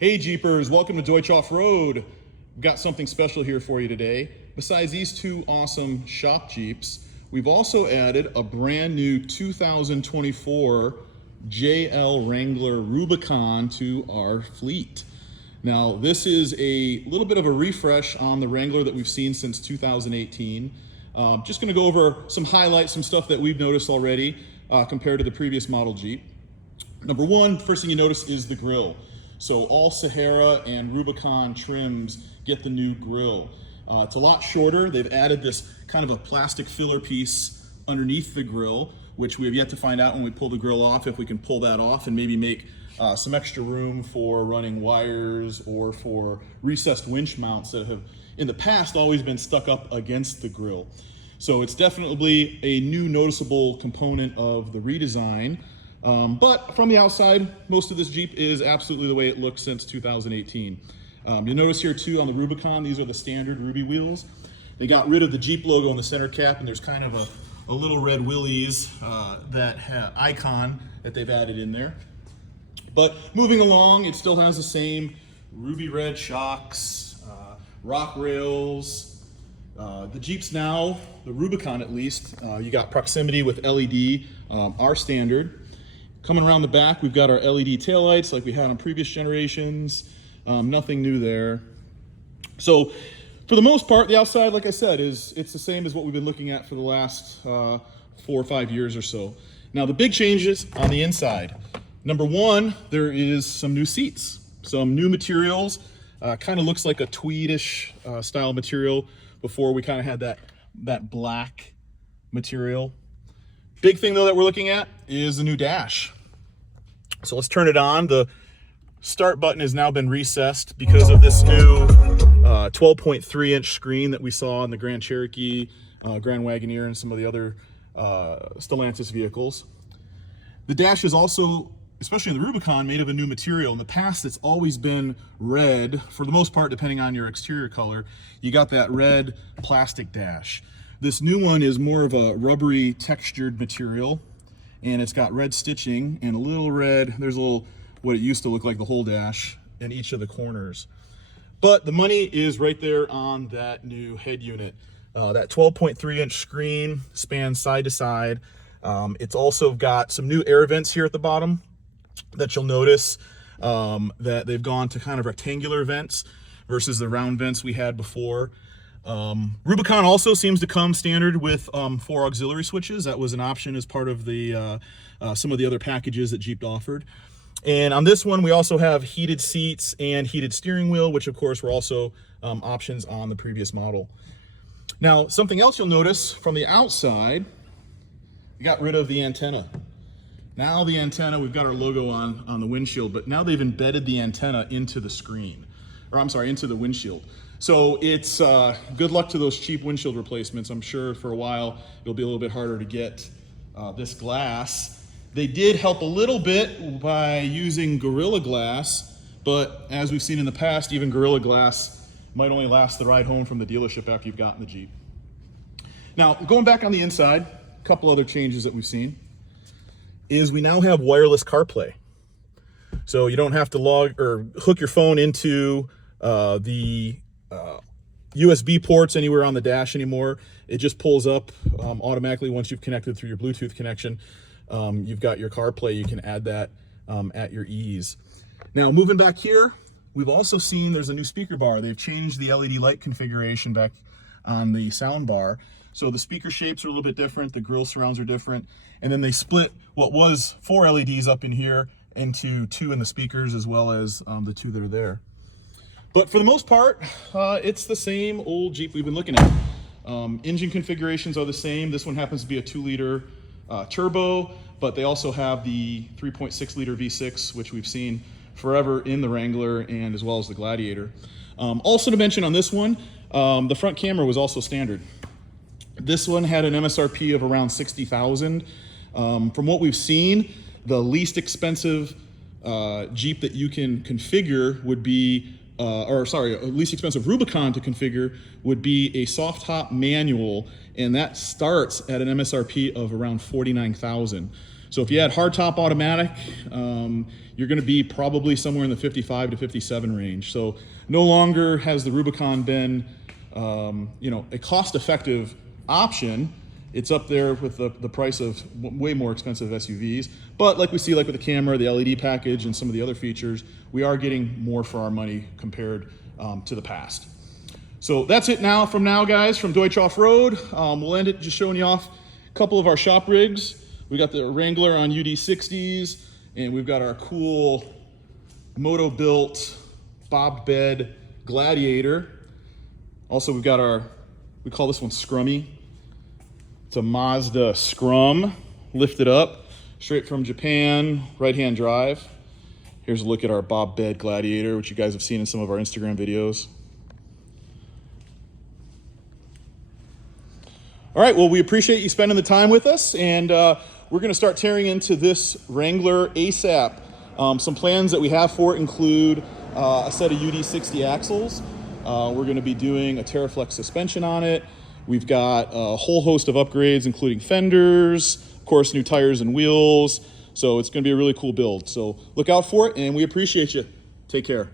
Hey Jeepers, welcome to Doetsch Off-Road. We've got something special here for you today. Besides these two awesome shop Jeeps, we've also added a brand new 2024 JL Wrangler Rubicon to our fleet. Now this is a little bit of a refresh on the Wrangler that we've seen since 2018. Just gonna go over some highlights, some stuff that we've noticed already compared to the previous model Jeep. Number one, first thing you notice is the grille. So all Sahara and Rubicon trims get the new grille. It's a lot shorter. They've added this kind of a plastic filler piece underneath the grille, which we have yet to find out when we pull the grille off, if we can pull that off and maybe make some extra room for running wires or for recessed winch mounts that have in the past always been stuck up against the grille. So it's definitely a new noticeable component of the redesign. But from the outside, most of this Jeep is absolutely the way it looks since 2018. You'll notice here too on the Rubicon, these are the standard Ruby wheels. They got rid of the Jeep logo on the center cap, and there's kind of a little red Willys icon that they've added in there. But moving along, it still has the same ruby red shocks, rock rails. The Jeeps now, the Rubicon at least, you got proximity with LED, our standard. Coming around the back, we've got our LED taillights like we had on previous generations. Nothing new there. So for the most part, the outside, like I said, it's the same as what we've been looking at for the last 4 or 5 years or so. Now the big changes on the inside. Number one, there is some new seats, some new materials. Kind of looks like a tweedish style material. Before we kind of had that black material. Big thing though that we're looking at is the new dash. So let's turn it on. The start button has now been recessed because of this new 12.3-inch screen that we saw in the Grand Cherokee, Grand Wagoneer, and some of the other Stellantis vehicles. The dash is also, especially in the Rubicon, made of a new material. In the past, it's always been red, for the most part, depending on your exterior color. You got that red plastic dash. This new one is more of a rubbery textured material, and it's got red stitching and a little red, there's a little, what it used to look like the whole dash in each of the corners. But the money is right there on that new head unit. That 12.3-inch screen spans side to side. It's also got some new air vents here at the bottom that you'll notice that they've gone to kind of rectangular vents versus the round vents we had before. Rubicon also seems to come standard with 4 auxiliary switches. That was an option as part of the some of the other packages that Jeep offered. And on this one, we also have heated seats and heated steering wheel, which of course were also options on the previous model. Now, something else you'll notice from the outside, we got rid of the antenna. Now the antenna, we've got our logo on the windshield, but now they've embedded the antenna into the screen, or I'm sorry, into the windshield. So it's good luck to those cheap windshield replacements. I'm sure for a while it'll be a little bit harder to get this glass. They did help a little bit by using Gorilla Glass, but as we've seen in the past, even Gorilla Glass might only last the ride home from the dealership after you've gotten the Jeep. Now, going back on the inside, a couple other changes that we've seen is we now have wireless CarPlay. So you don't have to log or hook your phone into the USB ports anywhere on the dash anymore. It just pulls up automatically once you've connected through your Bluetooth connection. You've got your CarPlay, you can add that at your ease. Now moving back here, we've also seen there's a new speaker bar. They've changed the LED light configuration back on the sound bar. So the speaker shapes are a little bit different, the grille surrounds are different, and then they split what was 4 LEDs up in here into 2 in the speakers as well as the 2 that are there. But for the most part, it's the same old Jeep we've been looking at. Engine configurations are the same. This one happens to be a 2-liter turbo, but they also have the 3.6-liter V6, which we've seen forever in the Wrangler and as well as the Gladiator. Also to mention on this one, the front camera was also standard. This one had an MSRP of around $60,000. From what we've seen, the least expensive Jeep that you can configure would be least expensive Rubicon to configure would be a soft top manual, and that starts at an MSRP of around $49,000. So if you had hardtop automatic, you're going to be probably somewhere in the 55 to 57 range. So no longer has the Rubicon been, you know, a cost-effective option. It's up there with the price of way more expensive SUVs. But like we see, like with the camera, the LED package, and some of the other features, we are getting more for our money compared to the past. So that's it now from now, guys, from Doetsch Off-Road. We'll end it just showing you off a couple of our shop rigs. We got the Wrangler on UD60s, and we've got our cool moto-built bobbed bed Gladiator. Also, we've got our, we call this one Scrummy. It's a Mazda Scrum, lifted up, straight from Japan, right-hand drive. Here's a look at our bobbed bed Gladiator, which you guys have seen in some of our Instagram videos. All right, well, we appreciate you spending the time with us, and we're gonna start tearing into this Wrangler ASAP. Some plans that we have for it include a set of UD60 axles. We're gonna be doing a TerraFlex suspension on it. We've got a whole host of upgrades, including fenders, of course, new tires and wheels. So it's gonna be a really cool build. So look out for it, and we appreciate you. Take care.